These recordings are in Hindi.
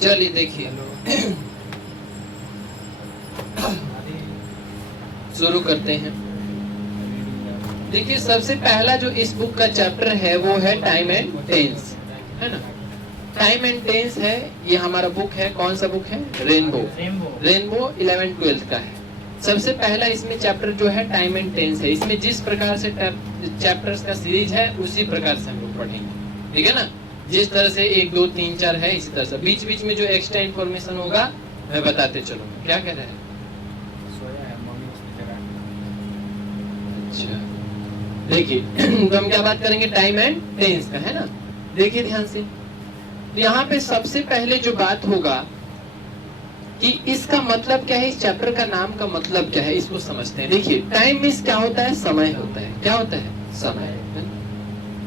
चलिए देखिए शुरू करते हैं। देखिए सबसे पहला जो इस बुक का चैप्टर है वो है टाइम एंड टेंस, है ना। टाइम एंड टेंस है, ये हमारा बुक है। कौन सा बुक है? रेनबो। रेनबो 11th-12th का है। सबसे पहला इसमें चैप्टर जो है टाइम एंड टेंस है। इसमें जिस प्रकार से चैप्टर्स का सीरीज है उसी प्रकार से हम लोग पढ़ेंगे, ठीक है ना। जिस तरह से 1 2 3 4 है इसी तरह से बीच बीच में जो एक्स्ट्रा इन्फॉर्मेशन होगा मैं बताते चलूंगा। क्या कह रहे हैं? अच्छा देखिए तो हम क्या बात करेंगे? टाइम एंड टेंस का, है ना। देखिए ध्यान से, यहाँ पे सबसे पहले जो बात होगा कि इसका मतलब क्या है, इस चैप्टर का नाम का मतलब क्या है, इसको समझते हैं। देखिए टाइम मीन्स क्या होता है? समय होता है। क्या होता है? समय।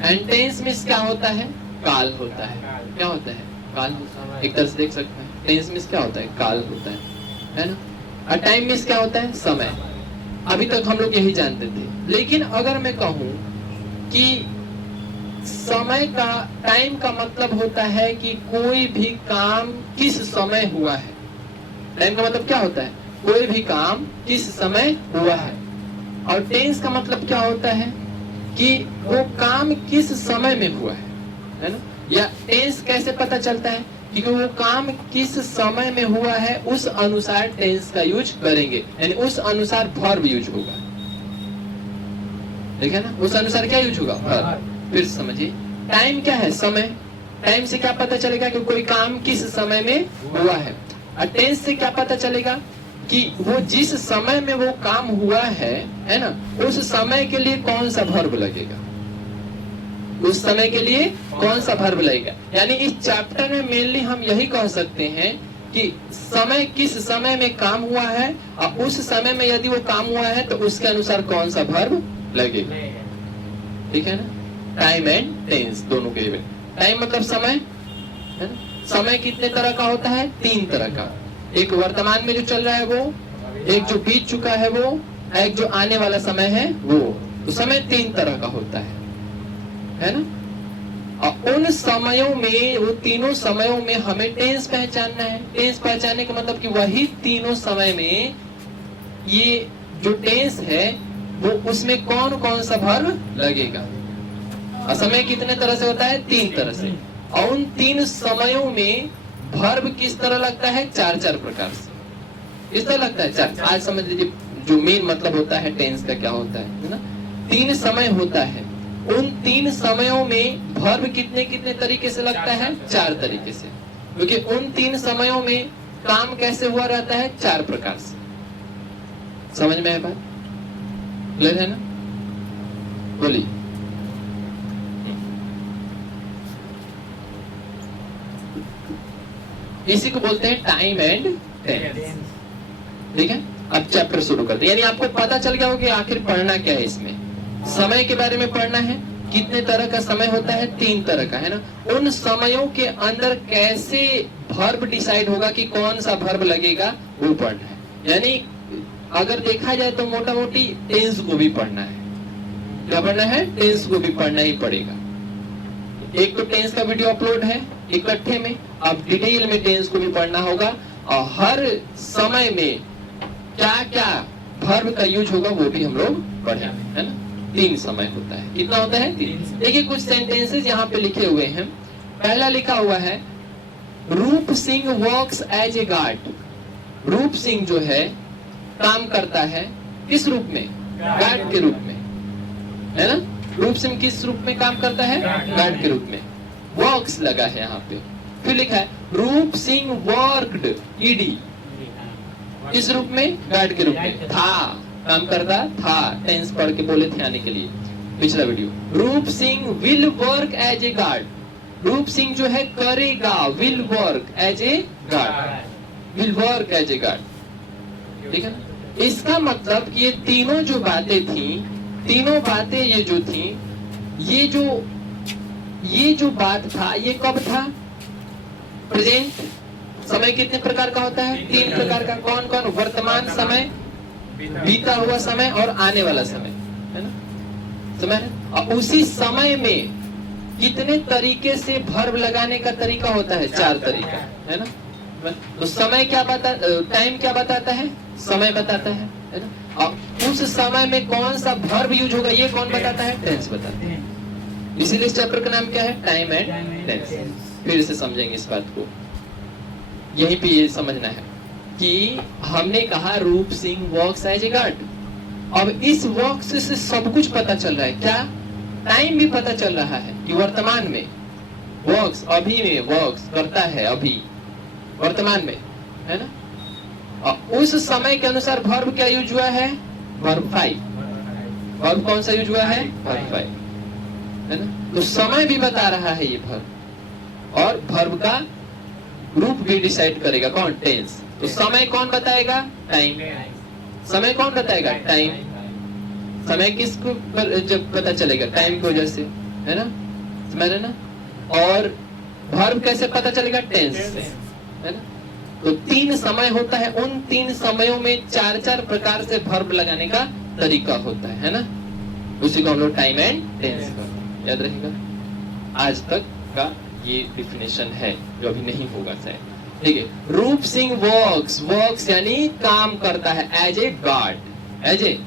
एंड टेंस मीन्स क्या होता है? काल होता है। क्या होता है? काल। एक तरह से देख सकते हैं टेंस मीन्स क्या होता है? काल होता है ना। और टाइम मीन्स क्या होता है? समय। अभी तक हम लोग यही जानते थे, लेकिन अगर मैं कहूं कि समय का, टाइम का मतलब होता है कि कोई भी काम किस समय हुआ है। टाइम का मतलब क्या होता है? कोई भी काम किस समय हुआ है। और टेंस का मतलब क्या होता है कि वो काम किस समय में हुआ है ना। या टेंस कैसे पता चलता है? क्योंकि वो काम किस समय में हुआ है उस अनुसार टेंस का यूज करेंगे, यानी उस अनुसार वर्ब यूज होगा, ठीक है ना। उस अनुसार क्या यूज होगा? वर्ब। फिर समझिए टाइम क्या है? समय। टाइम से क्या पता चलेगा कि कोई काम किस समय में हुआ है। और टेंस से क्या पता चलेगा कि वो जिस समय में वो काम हुआ है ना, उस समय के लिए कौन सा वर्ब लगेगा, उस समय के लिए कौन सा वर्ब लगेगा। यानी इस चैप्टर में मेनली हम यही कह सकते हैं कि समय, किस समय में काम हुआ है और उस समय में यदि वो काम हुआ है तो उसके अनुसार कौन सा वर्ब लगेगा, ठीक है ना। टाइम एंड टेंस दोनों के लिए। टाइम मतलब समय, है ना। समय कितने तरह का होता है? 3 तरह का। एक वर्तमान में जो चल रहा है वो, एक जो बीत चुका है वो, एक जो आने वाला समय है वो। तो समय 3 तरह का होता है ना। और उन समयों में, वो तीनों समयों में हमें टेंस पहचानना है। टेंस पहचानने का मतलब कि वही तीनों समय में ये जो टेंस है वो उसमें कौन कौन सा वर्ब लगेगा। समय कितने तरह से होता है? 3 तरह से। और उन 3 समयों में वर्ब किस तरह लगता है? 4 प्रकार से। इस तरह लगता है 4। आज समझ लीजिए जो मेन मतलब होता है टेंस का क्या होता है ना। 3 समय होता है, उन 3 समयों में वर्ब कितने कितने तरीके से लगता है? 4 तरीके से। क्योंकि उन 3 समयों में काम कैसे हुआ रहता है? 4 प्रकार से। समझ में आया बात? क्लियर है ना? बोलिए। इसी को बोलते हैं टाइम एंड टेंस, ठीक है। अब चैप्टर शुरू करते हैं। यानी आपको पता चल गया हो कि आखिर पढ़ना क्या है इसमें। समय के बारे में पढ़ना है। कितने तरह का समय होता है? 3 तरह का, है ना। उन समयों के अंदर कैसे वर्ब डिसाइड होगा कि कौन सा वर्ब लगेगा वो पढ़ना है। यानी अगर देखा जाए तो मोटा मोटी टेंस को भी पढ़ना है। क्या पढ़ना है? टेंस को भी पढ़ना ही पड़ेगा। एक तो टेंस का वीडियो अपलोड है इकट्ठे में, अब डिटेल में टेंस को भी पढ़ना होगा। और हर समय में क्या क्या वर्ब का यूज होगा वो भी हम लोग पढ़ेंगे, है ना। 3 समय होता है। कितना होता है? 3। देखिए कुछ सेंटेंसेस यहाँ पे लिखे हुए हैं। पहला लिखा हुआ है Roop Singh works as a guard. Roop Singh जो है काम करता है किस रूप में? गार्ड के रूप में, है ना। रूप सिंह किस रूप में काम करता है? गार्ड के रूप में। वर्क्स लगा है यहाँ पे। फिर लिखा है रूप सिंह वर्कड, ईडी इस रूप में? गार्ड के रूप में। था, काम करता था, टेंस पढ़ के बोले थे आने के लिए पिछला video. Roop Singh will work as a guard. Roop Singh जो है करेगा, will work as a guard, will work as a guard, ठीक है। इसका मतलब कि ये तीनों जो बातें थी, तीनों बातें ये जो थी, ये जो बात था ये कब था? प्रेजेंट। समय कितने प्रकार का होता है? 3 प्रकार का। कौन कौन? वर्तमान समय, बीता हुआ समय और आने वाला समय, है ना। समय। और उसी समय में कितने तरीके से वर्ब लगाने का तरीका होता है? 4 तरीका, है ना? तो समय क्या टाइम क्या बताता है? समय बताता है ना? और उस समय में कौन सा वर्ब यूज होगा ये कौन बताता है? टेंस बताता है। इसीलिए इस चैप्टर का नाम क्या है? Time and tense. फिर से समझेंगे इस बात को। यहीं पे ये समझना है कि हमने कहा Roop Singh works as a guard. अब इस वॉक्स से सब कुछ पता चल रहा है। क्या? टाइम भी पता चल रहा है कि वर्तमान में वॉक्स, अभी में वॉक्स करता है, अभी वर्तमान में, है ना? और उस समय के अनुसार वर्ब क्या यूज हुआ है? वर्ब 5। वर्ब कौन सा यूज हुआ है? वर्ब 5, है ना? तो समय भी बता रहा है ये वर्ब, और वर्ब का रूप भी डिसाइड करेगा कौन? टेंस। तो समय कौन बताएगा? टाइम। समय कौन बताएगा? टाइम। समय किसको जब पता चलेगा? टाइम की वजह से, है ना? समझ रहे ना? और वर्ब कैसे पता चलेगा? टेंस से, है ना? तो 3 समय होता है। उन 3 समयों में 4-4 प्रकार से वर्ब लगाने का तरीका होता है ना? उसी को हम लोग टाइम एंड टेंस का याद रहेगा। आज तक का ये डिफिनेशन है जो अभी नहीं होगा शायद। ठीक है। रूप सिंह वॉक्स, वॉक्स यानी काम करता है, as a guard, as a.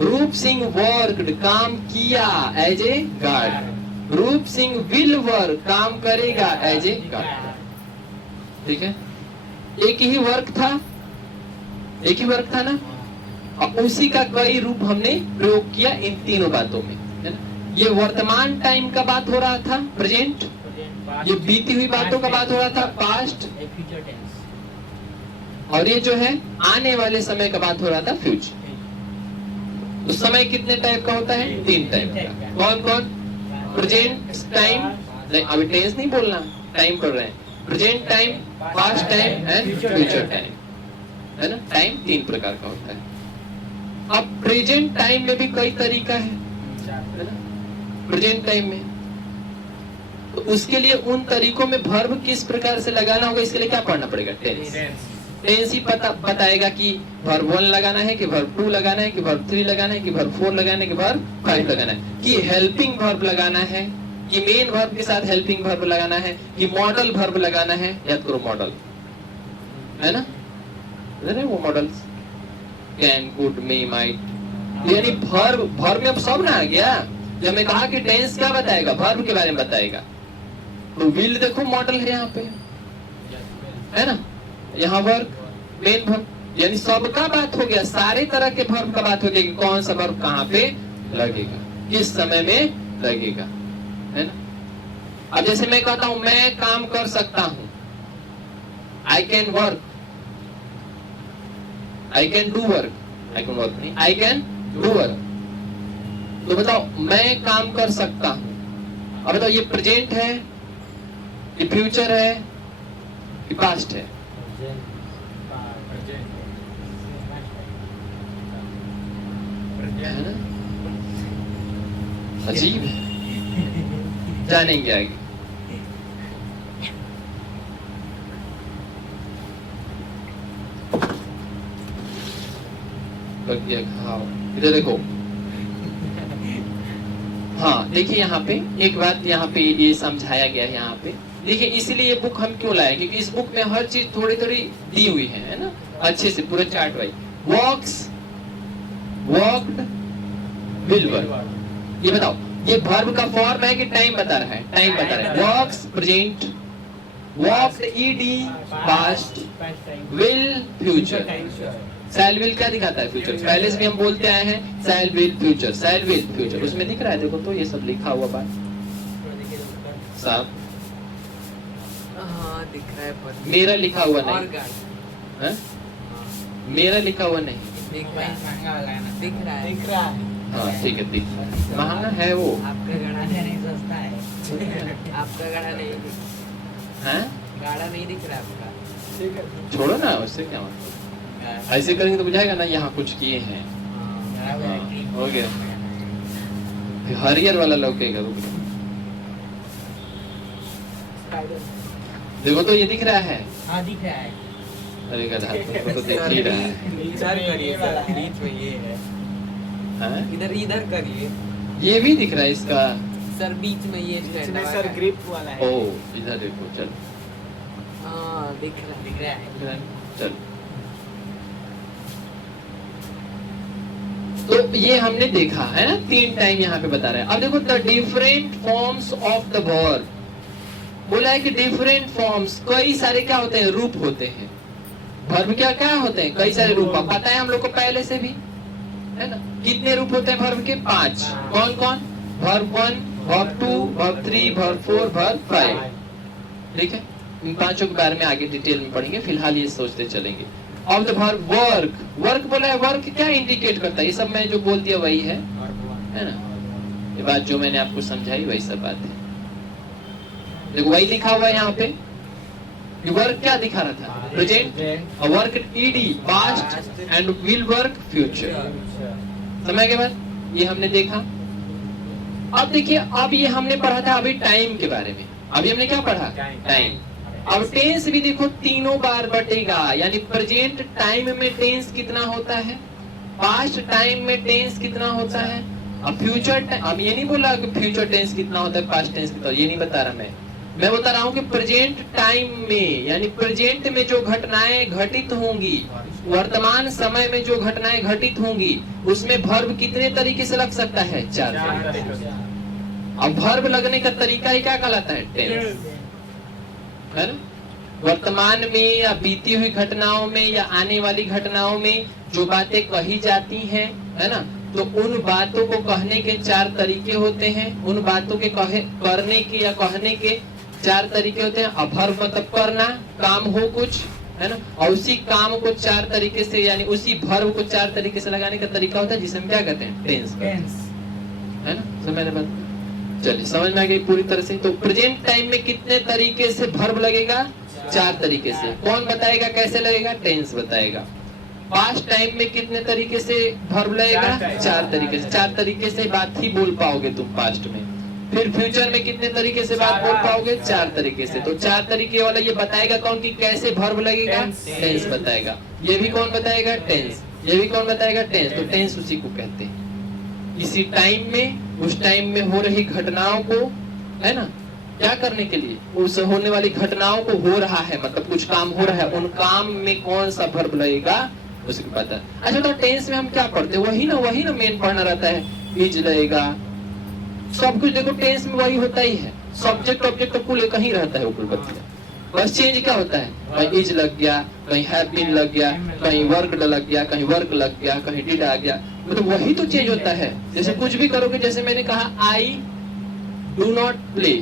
Roop Singh worked, काम किया, as a guard. Roop Singh will work, काम करेगा, एज ए गार्ड। ठीक है। एक ही वर्क था, एक ही वर्क था ना, और उसी का कई रूप हमने प्रयोग किया इन तीनों बातों में, है ना? ये वर्तमान टाइम का बात हो रहा था, प्रेजेंट। ये बीती हुई बातों का बात हो रहा था, पास्ट। और ये जो है आने वाले समय का बात हो रहा था, फ्यूचर। तो समय कितने टाइप का होता है? 3 टाइप का। कौन कौन? प्रेजेंट टाइम, नहीं अभी टेंस नहीं बोलना, टाइम पढ़ रहे हैं। Present time, past time and future time, है ना? टाइम 3 प्रकार का होता है। अब प्रेजेंट टाइम में भी कई तरीका है ना? प्रेजेंट टाइम में तो उसके लिए उन तरीकों में वर्ब किस प्रकार से लगाना होगा, इसके लिए क्या पढ़ना पड़ेगा? टेंस। टेंस ही बताएगा कि वर्ब 1 लगाना है कि वर्ब 2 लगाना है कि वर्ब 3 लगाना है कि वर्ब 4 लगाना है कि वर्ब 5 लगाना है, कि हेल्पिंग वर्ब लगाना है कि मेन वर्ब के साथ हेल्पिंग वर्ब लगाना है, कि मॉडल वर्ब लगाना है। याद करो मॉडल, है ना? वो models can, could, may, might, यानी वर्ब में अब सब ना आ गया। जब मैं कहा कि टेंस क्या बताएगा? वर्ब के बारे में बताएगा। तो विल देखो मॉडल है यहाँ पे, है ना? यहाँ वर्क, मेन वर्ब, यानी सबका बात हो गया। सारे तरह के वर्ब का बात हो गया कि कौन सा वर्ब कहाँ पे लगेगा, किस समय में लगेगा, है ना? अब जैसे मैं कहता हूं मैं काम कर सकता हूं, I can work, I can do work, I can work नहीं, आई कैन डू वर्क। तो बताओ मैं काम कर सकता हूं। अब बताओ ये प्रेजेंट है, ये फ्यूचर है, ये पास्ट है? है ना? अजीब है, जानेंगे आगे। इधर देखो, हाँ देखिए यहाँ पे एक बात यहाँ पे ये समझाया गया है। यहाँ पे देखिए, इसीलिए ये बुक हम क्यों लाए, क्योंकि इस बुक में हर चीज थोड़ी थोड़ी दी हुई है ना, अच्छे से पूरा chart wise. Works, worked, will work. ये बताओ ये वर्ब का फॉर्म है कि टाइम बता रहा है? टाइम बता रहा है। Walks present, walked ED past, will future. Shall will क्या दिखाता है? फ्यूचर। पहले से भी हम बोलते आए हैं शैल will future, shall will future. उसमें दिख रहा है, देखो तो ये सब लिखा हुआ बात साहब, दिख रहा है पर मेरा लिखा हुआ नहीं है, मेरा लिखा हुआ नहीं दिख रहा है, दिख रहा है। हाँ ठीक है, दिख महंगा है वो। आपका गाड़ा नहीं सस्ता है। आपका गाड़ा नहीं हैं? गाड़ा नहीं दिख रहा आपका। छोड़ो ना, उससे क्या मतलब, ऐसे करेंगे तो बुझाएगा ना यहाँ कुछ किए हैं। हो गया, हरियर वाला लौकेगा। देखो तो ये दिख रहा है। हाँ दिख रहा है। अरे गधा, तुमको तो दिख ही रहा है। इधर करिए सर, बीच में ये है। हाँ? इधर इधर करिए। ये भी दिख रहा है इसका। सर बीच में ये स्टैंड इसमें लगा सर है। ग्रिप वाला है। ओ इधर देखो, चलो हाँ दिख रहा है। चलो। तो ये हमने देखा है ना, 3 टाइम यहाँ पे बता रहा है। अब देखो the different forms of the verb, बोला है कि डिफरेंट फॉर्म्स, कई सारे क्या होते हैं, रूप होते हैं। वर्ब क्या क्या होते हैं, कई सारे रूप। पता है हम लोग को पहले से भी, है ना। कितने रूप होते हैं वर्ब के, 5। कौन कौन, verb 1, verb 2, verb 3, verb 4, verb 5। ठीक है, इन 5 के बारे में आगे डिटेल में पढ़ेंगे, फिलहाल ये सोचते चलेंगे। Of the verb work, work बोला है, वर्क क्या इंडिकेट करता है, ये सब मैं जो बोल दिया वही है ना। ये बात जो मैंने आपको समझाई वही सब बात है। देखो वही लिखा हुआ है यहाँ पे, वर्क क्या दिखा रहा था, present, work ED past and will work future. समय के बाद ये हमने देखा। अब देखिए, अब ये हमने पढ़ा था अभी टाइम के बारे में। अभी हमने क्या पढ़ा, टाइम। अब टेंस भी देखो तीनों बार बटेगा, यानी प्रेजेंट टाइम में टेंस कितना होता है, पास्ट टाइम में टेंस कितना होता है, अब फ्यूचर टाइम। अब ये नहीं बोला कि फ्यूचर टेंस कितना होता है, पास्ट टेंस कितना, ये नहीं बता रहा मैं बता रहा हूँ कि प्रेजेंट टाइम में, यानी प्रेजेंट में जो घटनाएं घटित होंगी, वर्तमान समय में जो घटनाएं घटित होंगी, उसमें वर्ब कितने तरीके से लग सकता है, 4 तरीके से। अब वर्ब लगने का तरीका ही क्या कहलाता है, टेंस, है ना। वर्तमान में या बीती हुई घटनाओं में या आने वाली घटनाओं में जो बातें कही जाती हैं, है ना, तो उन बातों को कहने के 4 तरीके होते हैं। उन बातों के करने के या कहने के 4 तरीके होते हैं। अब वर्ब मतलब करना, काम हो कुछ, है ना, और उसी काम को 4 तरीके से, यानी उसी वर्ब को 4 तरीके से लगाने का तरीका होता है, जिसे हम क्या कहते हैं, टेंस, है ना। समझ मेरे बात, चलिए समझ में आ गई पूरी तरह से। तो प्रेजेंट टाइम में कितने तरीके से वर्ब लगेगा, 4 तरीके से। कौन बताएगा कैसे लगेगा, टेंस बताएगा। पास्ट टाइम में कितने तरीके से वर्ब लगेगा, 4 तरीके से। 4 तरीके से बात ही बोल पाओगे तुम पास्ट में। फिर फ्यूचर में कितने तरीके से बात बोल पाओगे, 4 तरीके से। तो 4 तरीके वाला ये बताएगा कौन कि कैसे वर्ब लगेगा, टेंस बताएगा। ये भी कौन बताएगा, टेंस। ये भी कौन बताएगा, टेंस। तो टेंस उसी को कहते हैं। इसी टाइम में, उस टाइम में हो रही घटनाओं को, है ना, क्या करने के लिए, उस होने वाली घटनाओं को, हो रहा है मतलब कुछ काम हो रहा है, उन काम में कौन सा वर्ब लगेगा उसको पता है। अच्छा, तो टेंस में हम क्या पढ़ते हैं, वही ना मेन पढ़ना रहता है। इज लगेगा, सब कुछ देखो टेंस में वही होता ही है। सब्जेक्ट ऑब्जेक्ट तो कुल एक ही रहता है, ऊपर बच्चे, बस चेंज क्या होता है, कहीं इज लग गया, कहीं हैव बीन लग गया, कहीं वर्कड लग गया, कहीं वर्क लग गया, कहीं डिड आ गया, मतलब वही तो चेंज होता है। जैसे कुछ भी करोगे, जैसे मैंने कहा I do not play,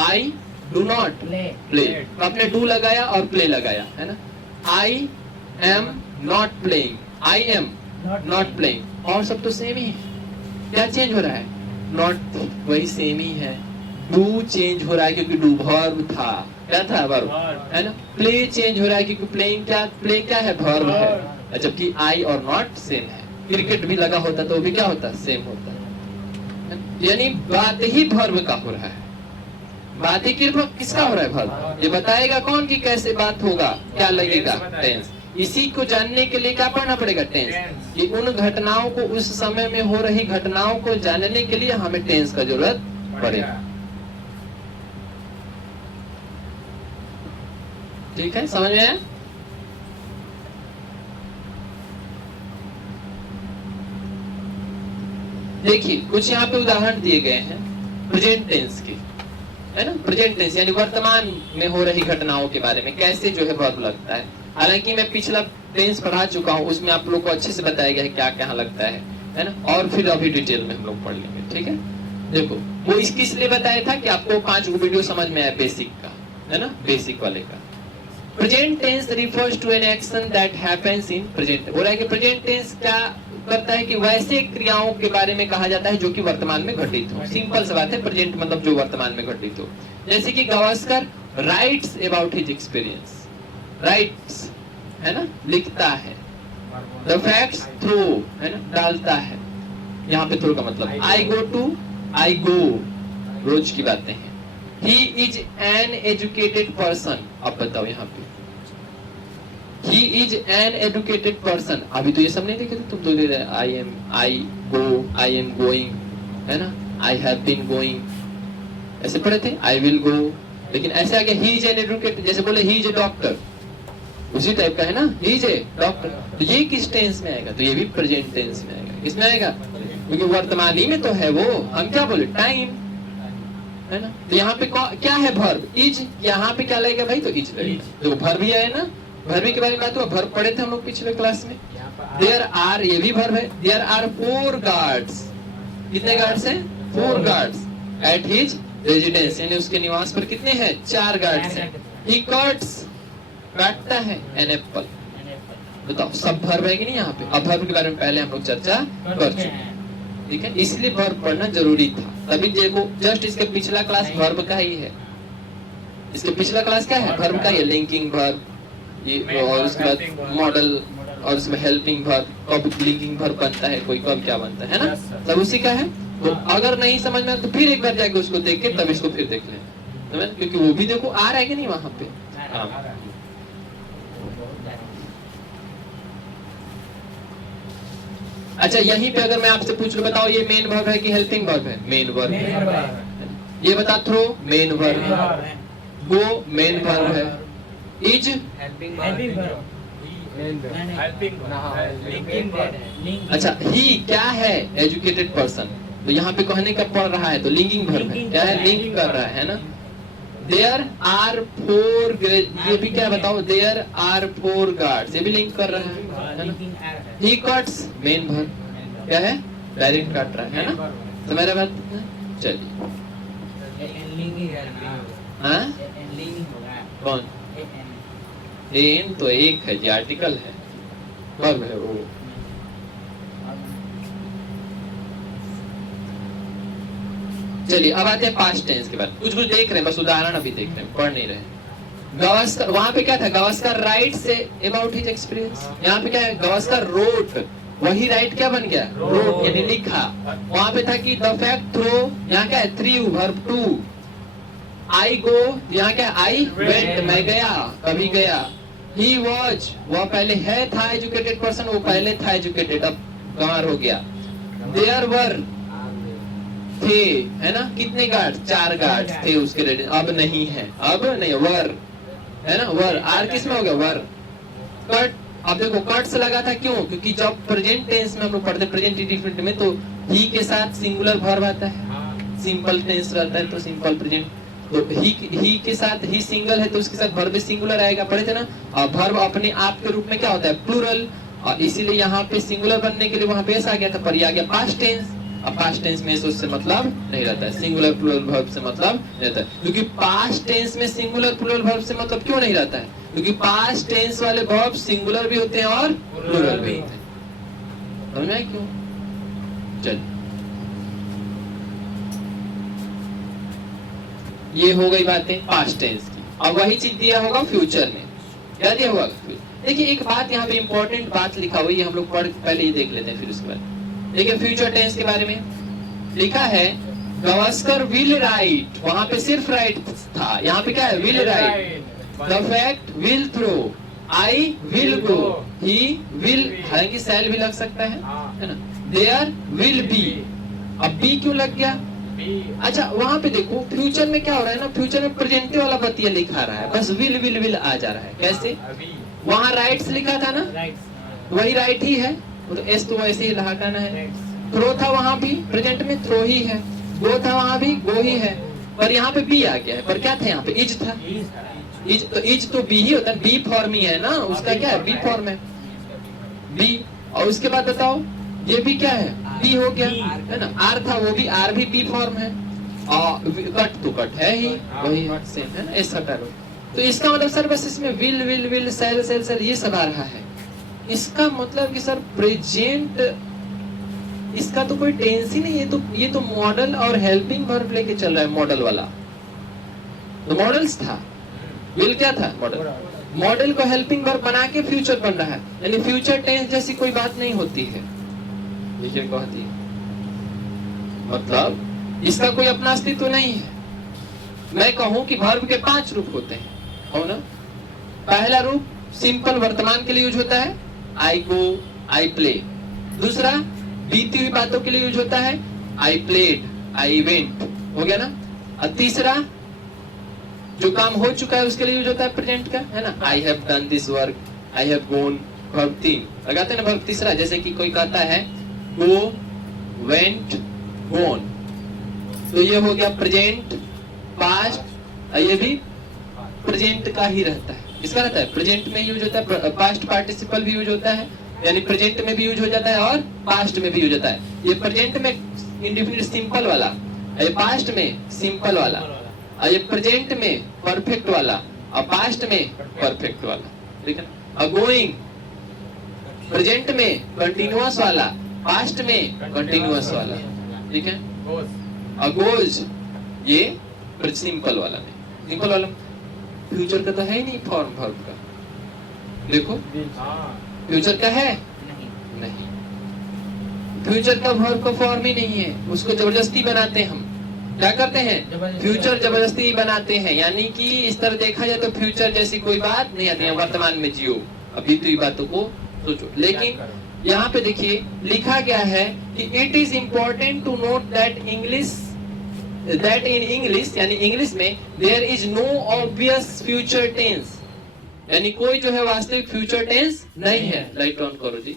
I do not play, आपने डू लगाया और प्ले लगाया, है ना। I am not playing, I am not playing, और सब तो सेम ही है। क्या चेंज हो रहा है, नॉट वही सेम ही है। डू चेंज हो रहा है क्योंकि डू वर्ब था, क्या था, वर्ब, है ना। प्ले चेंज हो रहा है क्योंकि प्लेइंग क्या, प्ले क्या है, वर्ब है, जबकि आई और नॉट सेम है। क्रिकेट भी लगा होता तो भी क्या होता, सेम होता है। यानी बात ही वर्ब का हो रहा है, बात ही किसका हो रहा है, वर्ब। ये बताएगा कौन कि कैसे बात होगा, क्या लगेगा, टेंस। इसी को जानने के लिए क्या पढ़ना पड़ेगा, टेंस। कि उन घटनाओं को, उस समय में हो रही घटनाओं को जानने के लिए हमें टेंस का जरूरत पड़ेगा। ठीक है, समझ में आया। देखिए कुछ यहाँ पे उदाहरण दिए गए हैं प्रेजेंट टेंस के, है ना। प्रेजेंट टेंस यानी वर्तमान में हो रही घटनाओं के बारे में कैसे जो है वर्ब लगता है। हालांकि मैं पिछला टेंस पढ़ा चुका हूँ, उसमें आप लोग को अच्छे से बताया गया है क्या क्या लगता है ना। और फिर अभी डिटेल में हम लोग पढ़ लेंगे, ठीक है। देखो वो इसलिए बताया था कि आपको 5 वीडियो समझ में आया बेसिक का, है ना, बेसिक वाले का। Present tense refers to an action that happens in present. बोला है कि प्रेजेंट टेंस क्या करता है कि वैसे क्रियाओं के बारे में कहा जाता है जो कि वर्तमान में घटित हो। सिंपल सी बात है, प्रेजेंट मतलब जो वर्तमान में घटित हो। जैसे कि Gavaskar writes about his experience, rights, है ना, लिखता है। द फैक्ट्स थ्रो, है ना, डालता है। यहाँ पे थ्रो का मतलब आई गो टू, आई गो, रोज की बातें हैं। He is an educated person, अब बताओ यहाँ पे he is an educated person। अभी तो ये सब नहीं देखे थे तुम तो, I am, I go, I am going, है ना, I have been going, ऐसे पढ़े थे, आई विल गो, लेकिन ऐसे आगे ही इज एन एडवोकेट, जैसे बोले ही इज ए डॉक्टर, उसी टाइप का है ना, ही इज ए डॉक्टर। तो ये किस टेंस में आएगा? तो ये भी प्रेजेंट टेंस में आएगा। किसमें आएगा? क्योंकि वर्तमानी में तो है वो, हम क्या बोले, टाइम, है ना। तो यहाँ पे क्या है? Verb is. यहाँ पे क्या लगेगा भाई? तो इज लगेगा। तो वर्ब ही है ना, वर्ब के बारे में बात हुआ, वर्ब पढ़े थे हम लोग पिछले क्लास में। देयर आर, ये भी वर्ब है। देयर आर 4 गार्ड्स, कितने गार्ड्स हैं? 4 गार्ड्स एट हिज रेजिडेंस, यानी उसके निवास पर कितने हैं? 4 गार्ड्स हैं। ही कट्स, काटता है, एन एप्पल। बताओ, सब वर्ब है कि नहीं यहाँ पे? अब वर्ब के बारे में पहले हम लोग चर्चा कर चुके हैं, ठीक है, इसलिए वर्ब पढ़ना जरूरी था। तभी देखो, जस्ट इसके पिछला क्लास वर्ब का ही है। इसके पिछला क्लास क्या है? वर्ब का ही है, लिंकिंग वर्ब, ये और उसके बाद मॉडल, और उसमें हेल्पिंग वर्ब, कब लिंकिंग वर्ब बनता है, कोई कब क्या बनता है ना, सब उसी का है। तो अगर नहीं समझ में आया तो फिर एक बार जाके उसको देख के तब इसको फिर देख लें, क्योंकि वो भी देखो आ रहा है कि नहीं वहां पे। अच्छा, यहीं पे अगर मैं आपसे पूछ लूं, बताओ ये मेन वर्ब है कि हेल्पिंग वर्ब है? मेन वर्ब है। ये बता, थ्रो मेन वर्ब है, गो मेन वर्ब है, इज हेल्पिंग वर्ब। अच्छा, ही क्या है? Educated person. तो यहाँ पे कहने का पढ़ रहा है तो लिंकिंग वर्ब है, क्या है? लिंक कर रहा है ना। देयर आर 4, ये भी क्या बताओ? देयर आर 4 गार्ड्स, ये भी लिंक कर रहा है ना। ही कट्स, मेन वर्ब, क्या है? डायरेक्ट काट रहा है ना। तो मेरा बात, चलिए, हाँ कौन? एन तो एक है, ये आर्टिकल है, वर्ब है वो। चलिए अब आते हैं पास्ट टेंस के बाद। कुछ देख रहे हैं, बस उदाहरण अभी देख रहे हैं, पढ़ नहीं रहे। गावस्कर, वहां पे क्या था? Gavaskar right say about his experience. यहाँ पे क्या है? गावस्कर रोट, वही राइट क्या बन गया? रोट, यानी लिखा। वहां पे था कि द फैक्ट थ्रो, यहाँ क्या है? Through, verb two. I go, यहाँ क्या है? आई वेंट, मैं गया, कभी गया। ही वॉज, वह पहले है था एजुकेटेड पर्सन, वो पहले था एजुकेटेड, अब गंवार हो गया। देयर वर, थे, है ना, कितने गार्ड? 4 गार्ड थे उसके रेडी, अब नहीं है, अब नहीं, वर है ना, वर, आर किस में हो गया? वर। कट, अब देखो कट से लगा था, क्यों? क्योंकि जब प्रेजेंट टेंस में हम लोग पढ़ते प्रेजेंट इंडेफिनिट में, तो ही के साथ सिंगुलर वर्ब आता है, सिंपल टेंस रहता है तो सिंपल प्रेजेंट, तो ही के साथ ही सिंगल है तो उसके साथ वर्ब सिंगुलर आएगा, पढ़े थे ना। और वर्ब अपने आप के रूप में क्या होता है? प्लूरल, और इसीलिए यहाँ पे सिंगुलर बनने के लिए वहां पे आ गया था, पर ये आ गया पास्ट टेंस। अब पास्ट टेंस में उससे मतलब नहीं रहता है, सिंगुलर प्लूरल वर्ब से मतलब नहीं रहता है। क्योंकि पास्ट टेंस में सिंगुलर प्लूरल वर्ब से मतलब क्यों नहीं रहता है? क्योंकि पास्ट टेंस वाले वर्ब सिंगुलर भी होते हैं और प्लूरल भी होते हैं। समझ में आया क्यों? चल, ये हो गई बातें पास्ट टेंस की। अब वही चीज दिया होगा फ्यूचर में, क्या दिया होगा? देखिए एक बात यहाँ पे इंपॉर्टेंट बात लिखा हुई है, हम लोग पढ़ पहले ही देख लेते हैं, फिर उसके बाद देखिए फ्यूचर टेंस के बारे में लिखा है गावस्कर विल राइट, वहां पे सिर्फ राइट था, यहाँ पे क्या है? Will write. The fact will throw, I will go, he will, हालांकि सेल भी लग सकता है ना। देयर विल बी, अब बी क्यों लग गया? अच्छा वहां पे देखो फ्यूचर में क्या हो रहा है ना, फ्यूचर में प्रेजेंट वाला बतिया लिखा रहा है, बस विल विल विल आ जा रहा है। कैसे? वहां राइट्स लिखा था ना, वही राइट ही है, तो एस तो वैसे ही हटाना है। थ्रो था वहां भी, प्रेजेंट में थ्रो ही है। गो था वहां भी, गो ही है, पर यहाँ पे बी आ गया है। पर क्या था यहाँ पे? इज था। इज तो बी ही होता है, बी फॉर्म ही है ना उसका, क्या है? बी फॉर्म है बी। और उसके बाद बताओ ये भी क्या है? बी हो गया, है ना। आर था, वो भी आर भी बी फॉर्म है। और कट तो कट है ही, वही सेम है ना, एस हटा लो। तो इसका मतलब सर बस इसमें will will will shall shall shall ये सब आ रहा है। इसका मतलब कि सर प्रेजेंट, इसका तो कोई टेंस ही नहीं है, ये तो मॉडल और हेल्पिंग वर्ब लेके चल रहा है, मॉडल वाला। तो मॉडल्स था, विल क्या था? मॉडल। मॉडल को हेल्पिंग वर्ब बना के फ्यूचर बन रहा है, यानी फ्यूचर टेंस जैसी कोई बात नहीं होती है। देखिए कहती है, मतलब इसका कोई अपना अस्तित्व नहीं है। मैं कहूं कि वर्ब के 5 रूप होते हैं, हो ना। पहला रूप सिंपल वर्तमान के लिए यूज होता है, आई गो, आई प्ले। दूसरा बीती हुई बातों के लिए यूज होता है, आई प्लेड, आई वेंट, हो गया ना। और तीसरा जो काम हो चुका है उसके लिए यूज होता है प्रेजेंट का, है ना, I have done this work, I have gone, verb 3 लगाते हैं ना वर्ब तीसरा, जैसे कि कोई कहता है गो, वेंट, गॉन, तो ये हो गया प्रेजेंट, पास्ट, और ये भी प्रेजेंट का ही रहता है, इसका रहता है प्रेजेंट में यूज होता है, पास्ट पार्टिसिपल भी यूज होता है, यानी प्रेजेंट में भी यूज हो जाता है और पास्ट में भी यूज होता है। ये प्रेजेंट में इंडिफिनिट सिंपल वाला, ये पास्ट में सिंपल वाला, और ये प्रेजेंट में परफेक्ट वाला और पास्ट में परफेक्ट वाला, ठीक है। और गोइंग प्रेजेंट में कंटिन्यूअस वाला, पास्ट में कंटिन्यूअस वाला, ठीक है। और गोज ये सिंपल वाला नहीं, सिंपल वाला फ्यूचर का तो है ही नहीं फॉर्म वर्ब का, देखो फ्यूचर का है नहीं, फ्यूचर का वर्ब का फॉर्म ही नहीं है, उसको जबरदस्ती बनाते हैं हम, क्या करते हैं फ्यूचर जबरदस्ती बनाते हैं, यानी कि इस तरह देखा जाए तो फ्यूचर जैसी कोई बात नहीं आती है, वर्तमान में जियो, अभी तो ये बातों को सोचो। लेकिन यहाँ पे देखिए लिखा गया है कि it is important to note that in English, यानी इंग्लिश में there is no obvious future tense, यानी कोई जो है वास्तविक फ्यूचर टेंस नहीं है। लाइट ऑन करो जी।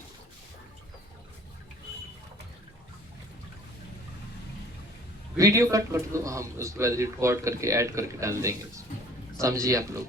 वीडियो कट कर दो, हम उसके बाद रिकॉर्ड करके ऐड करके डाल देंगे, समझिए आप लोग।